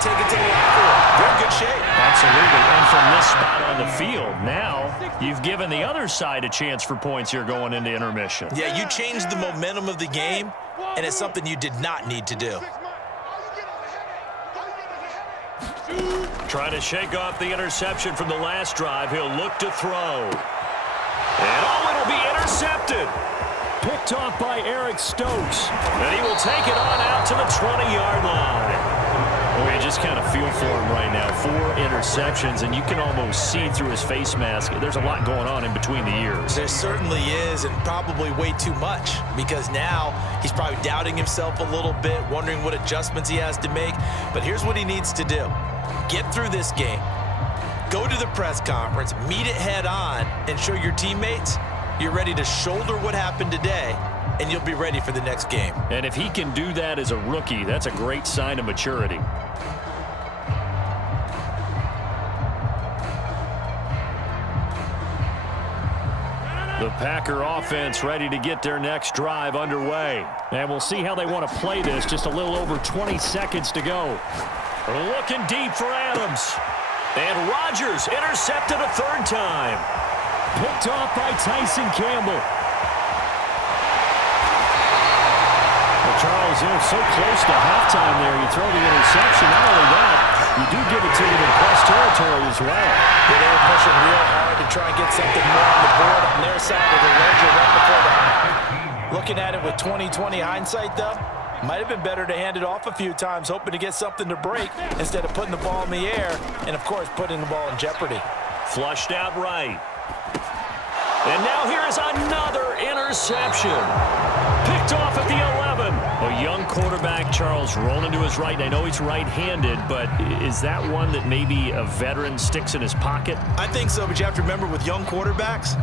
and take it to the locker room. They're in good shape. Absolutely. And from this spot on the field, now you've given the other side a chance for points here going into intermission. Yeah, you changed the momentum of the game, and it's something you did not need to do. Trying to shake off the interception from the last drive. He'll look to throw. And it'll be intercepted. Picked off by Eric Stokes. And he will take it on out to the 20-yard line. Well, you just kind of feel for him right now. 4 interceptions, and you can almost see through his face mask. There's a lot going on in between the ears. There certainly is, and probably way too much, because now he's probably doubting himself a little bit, wondering what adjustments he has to make. But here's what he needs to do. Get through this game. Go to the press conference, meet it head on, and show your teammates you're ready to shoulder what happened today, and you'll be ready for the next game. And if he can do that as a rookie, that's a great sign of maturity. The Packer offense ready to get their next drive underway. And we'll see how they want to play this. Just a little over 20 seconds to go. Looking deep for Adams. And Rodgers intercepted a 3rd time. Picked off by Tyson Campbell. Well, Charles, you're so close to halftime there. You throw the interception. Not only that, you do give it to them in plus territory as well. Yeah, they were pushing real hard to try and get something more on the board on their side of the ledger right before the half. Looking at it with 20/20 hindsight, though, might have been better to hand it off a few times, hoping to get something to break instead of putting the ball in the air and, of course, putting the ball in jeopardy. Flushed out right. And now here is another interception. Picked off at the 11. A young quarterback, Charles, rolling to his right. I know he's right-handed, but is that one that maybe a veteran sticks in his pocket? I think so, but you have to remember with young quarterbacks,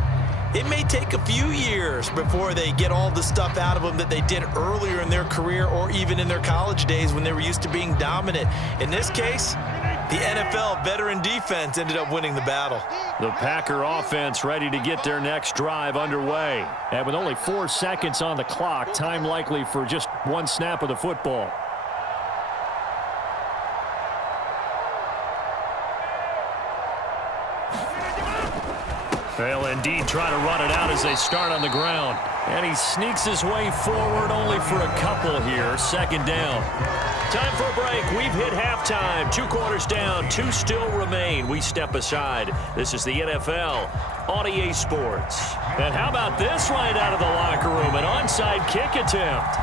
it may take a few years before they get all the stuff out of them that they did earlier in their career or even in their college days when they were used to being dominant. In this case, the NFL veteran defense ended up winning the battle. The Packer offense ready to get their next drive underway. And with only 4 seconds on the clock, time likely for just 1 snap of the football. They'll indeed try to run it out as they start on the ground. And he sneaks his way forward only for a couple here. 2nd down. Time for a break. We've hit halftime. 2 quarters down. 2 still remain. We step aside. This is the NFL on EA Sports. And how about this right out of the locker room? An onside kick attempt.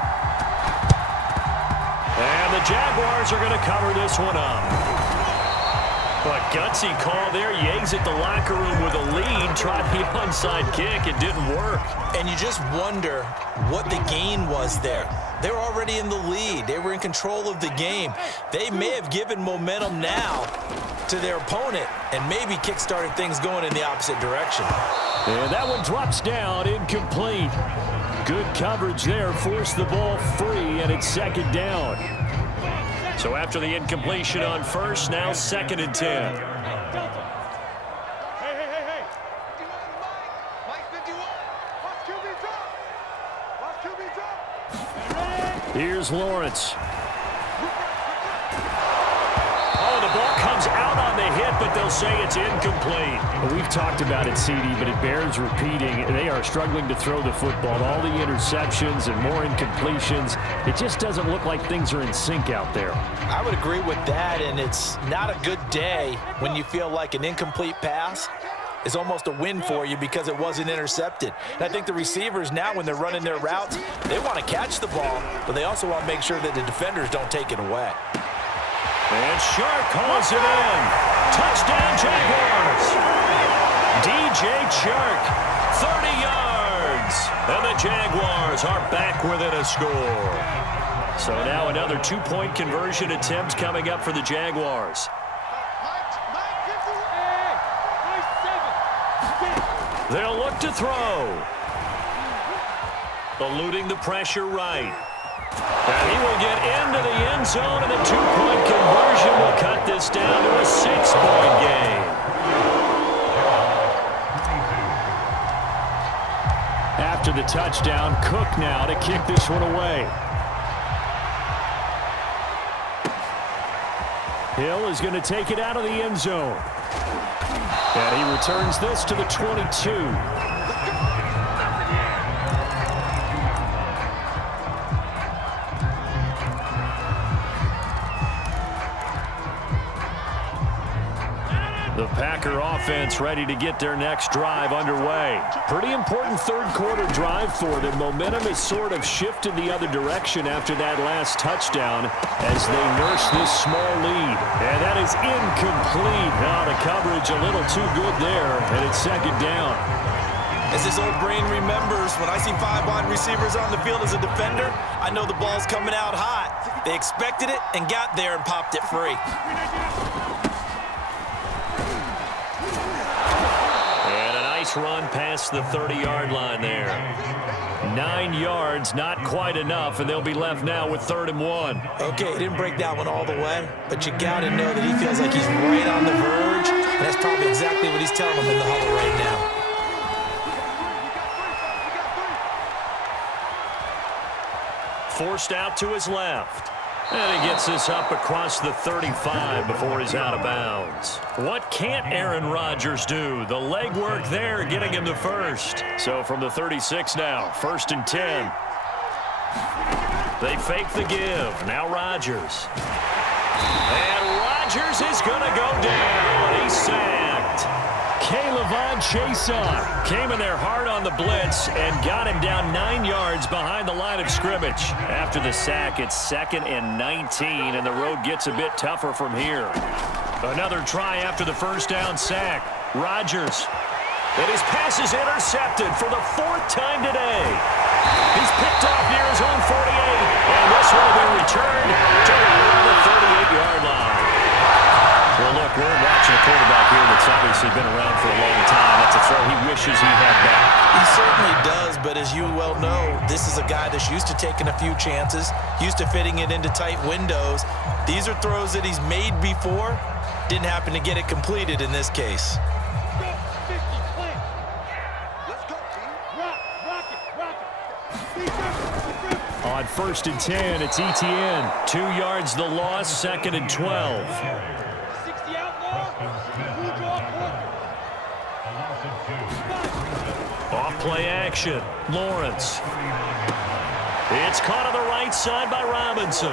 And the Jaguars are going to cover this one up. But gutsy call there. You exit the locker room with a lead. Tried the onside kick. It didn't work. And you just wonder what the gain was there. They were already in the lead. They were in control of the game. They may have given momentum now to their opponent and maybe kick-started things going in the opposite direction. And that one drops down, incomplete. Good coverage there. Forced the ball free, and it's 2nd down. So after the incompletion on 1st, now 2nd and 10. Here's Lawrence. Oh, the ball comes out on the hit, but they'll say it's incomplete. Well, we've talked about it, CD, but it bears repeating. They are struggling to throw the football. All the interceptions and more incompletions. It just doesn't look like things are in sync out there. I would agree with that, and it's not a good day when you feel like an incomplete pass is almost a win for you because it wasn't intercepted. And I think the receivers now, when they're running their routes, they want to catch the ball, but they also want to make sure that the defenders don't take it away. And Shark calls it in. Touchdown, Jaguars. DJ Chark, 30 yards. And the Jaguars are back within a score. So now another 2-point conversion attempt coming up for the Jaguars. They'll look to throw. Eluding the pressure right. And he will get into the end zone, and the 2-point conversion will cut this down to a 6-point game. After the touchdown, Cook now to kick this one away. Hill is going to take it out of the end zone. And he returns this to the 22. The Packer offense ready to get their next drive underway. Pretty important third quarter drive for them. Momentum has sort of shifted the other direction after that last touchdown as they nurse this small lead. And that is incomplete. Now the coverage a little too good there, and it's second down. As his old brain remembers, when I see 5 wide receivers on the field as a defender, I know the ball's coming out hot. They expected it and got there and popped it free. Run past the 30-yard line there. 9 yards, not quite enough, and they'll be left now with 3rd and 1. Okay, he didn't break that one all the way, but you got to know that he feels like he's right on the verge, and that's probably exactly what he's telling them in the huddle right now. Forced out to his left. And he gets this up across the 35 before he's out of bounds. What can't Aaron Rodgers do? The legwork there getting him the first. So from the 36 now, 1st and 10. They fake the give. Now Rodgers. And Rodgers is going to go down. He's sacked. K'Lavon Chaisson came in there hard on the blitz and got him down 9 yards behind the line of scrimmage. After the sack, it's 2nd and 19, and the road gets a bit tougher from here. Another try after the first down sack. Rodgers. And his pass is intercepted for the 4th time today. He's picked off near his own 48, and this will be returned to around the 38-yard line. Well, look, we're watching a quarterback here that's obviously been around for a long time. That's a throw he wishes he had back. He certainly does, but as you well know, this is a guy that's used to taking a few chances, used to fitting it into tight windows. These are throws that he's made before. Didn't happen to get it completed in this case. On 1st and 10, it's Etienne. 2 yards the loss, 2nd and 12. Off play action. Lawrence. It's caught on the right side by Robinson.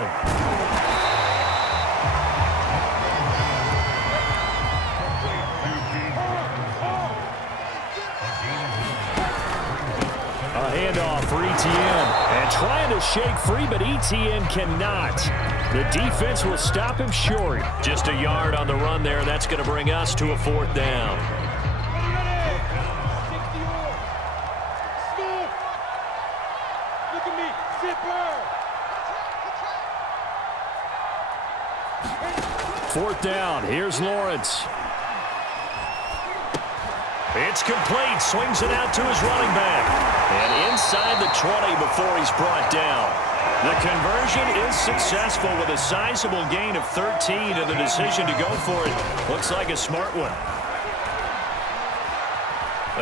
A handoff for Etienne. And trying to shake free, but Etienne cannot. The defense will stop him short. Just a yard on the run there. That's going to bring us to a 4th down. Fourth down. Here's Lawrence. It's complete. Swings it out to his running back. And inside the 20 before he's brought down. The conversion is successful with a sizable gain of 13, and the decision to go for it looks like a smart one.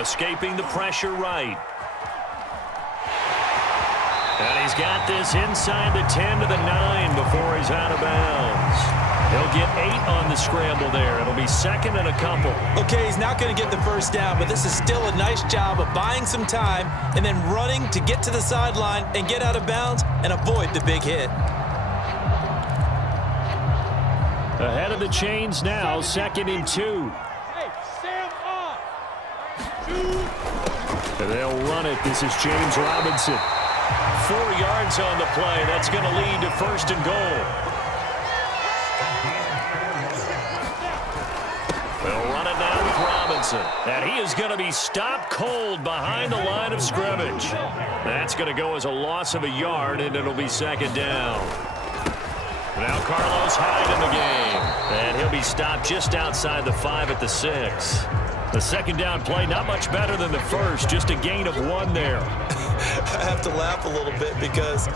Escaping the pressure right. And he's got this inside the 10 to the 9 before he's out of bounds. He'll get 8 on the scramble there. It'll be 2nd and a couple. Okay, he's not going to get the first down, but this is still a nice job of buying some time and then running to get to the sideline and get out of bounds and avoid the big hit. Ahead of the chains now, 2nd and 2. Hey, Sam up. And they'll run it. This is James Robinson. 4 yards on the play. That's going to lead to 1st and goal. They'll run it now with Robinson. And he is going to be stopped cold behind the line of scrimmage. That's going to go as a loss of a yard, and it'll be 2nd down. Now Carlos Hyde in the game. And he'll be stopped just outside the 5 at the 6. The 2nd down play, not much better than the first. Just a gain of 1 there. I have to laugh a little bit because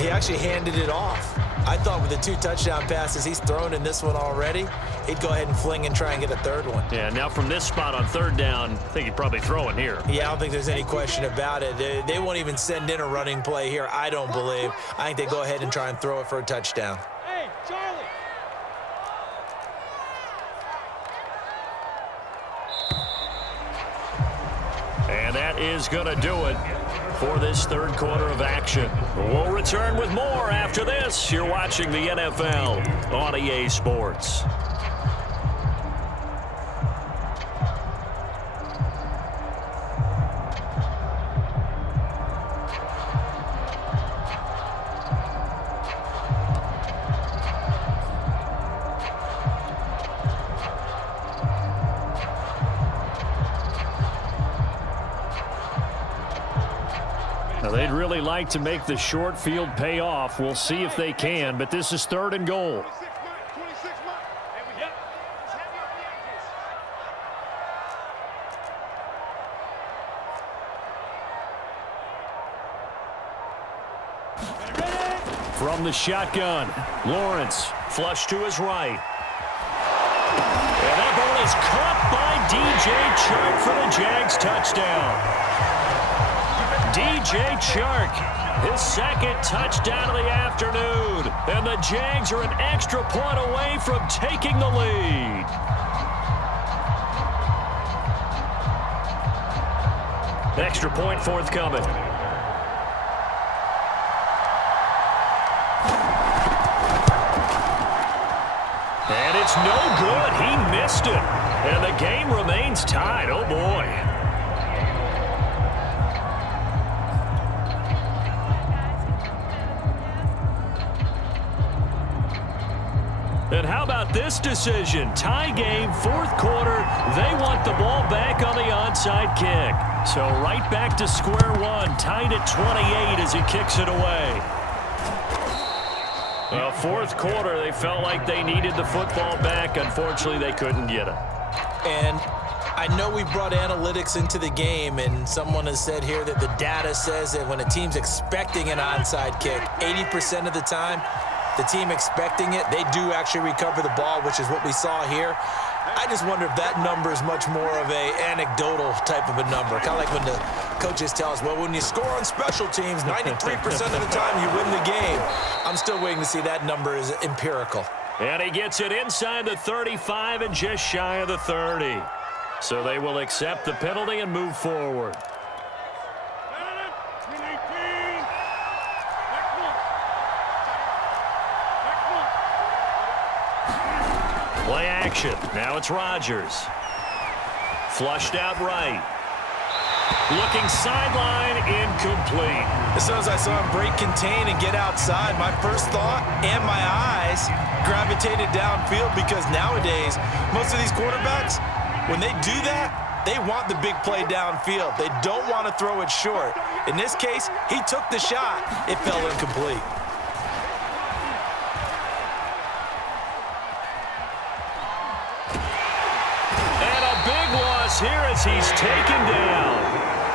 he actually handed it off. I thought with the 2 touchdown passes he's thrown in this one already, he'd go ahead and fling and try and get a 3rd one. Yeah, now from this spot on 3rd down, I think he'd probably throw it here. Yeah, I don't think there's any question about it. They won't even send in a running play here, I don't believe. I think they go ahead and try and throw it for a touchdown. Hey, Charlie. And that is going to do it for this third quarter of action. We'll return with more after this. You're watching the NFL on EA Sports. Now, they'd really like to make the short field pay off. We'll see if they can, but this is 3rd and goal. From the shotgun, Lawrence, flush to his right. And that ball is caught by DJ Chark for the Jags touchdown. DJ Chark, his 2nd touchdown of the afternoon. And the Jags are an extra point away from taking the lead. Extra point forthcoming. And it's no good. He missed it. And the game remains tied. Oh, boy. And how about this decision? Tie game, 4th quarter. They want the ball back on the onside kick. So right back to square one, tied at 28 as he kicks it away. Well, 4th quarter, they felt like they needed the football back. Unfortunately, they couldn't get it. And I know we brought analytics into the game, and someone has said here that the data says that when a team's expecting an onside kick, 80% of the time, the team expecting it, they do actually recover the ball, which is what we saw here. I just wonder if that number is much more of a anecdotal type of a number. Kind of like when the coaches tell us, well, when you score on special teams, 93% of the time you win the game. I'm still waiting to see that number is empirical. And he gets it inside the 35 and just shy of the 30. So they will accept the penalty and move forward. Play action. Now it's Rodgers. Flushed out right. Looking sideline, incomplete. As soon as I saw him break contain and get outside, my first thought and my eyes gravitated downfield, because nowadays, most of these quarterbacks, when they do that, they want the big play downfield. They don't want to throw it short. In this case, he took the shot. It fell incomplete. Here as he's taken down.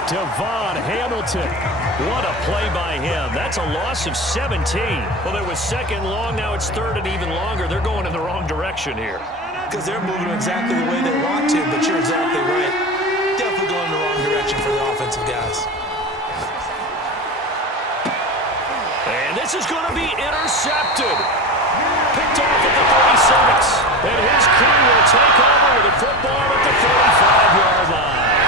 Devon Hamilton. What a play by him. That's a loss of 17. Well, it was 2nd long. Now it's 3rd and even longer. They're going in the wrong direction here. Because they're moving exactly the way they want to, but you're exactly right. Definitely going in the wrong direction for the offensive guys. And this is going to be intercepted. Picked off at the 36. And his crew will take over with the football at the 45-yard line.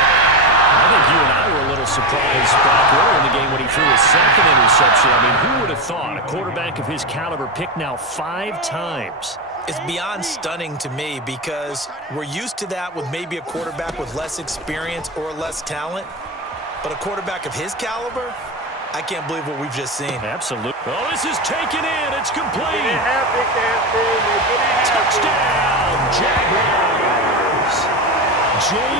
I think you and I were a little surprised back earlier in the game when he threw his 2nd interception. I mean, who would have thought a quarterback of his caliber picked now 5 times? It's beyond stunning to me, because we're used to that with maybe a quarterback with less experience or less talent. But a quarterback of his caliber, I can't believe what we've just seen. Absolutely. Oh, this is taken in. It's complete. Touchdown, Jaguars. James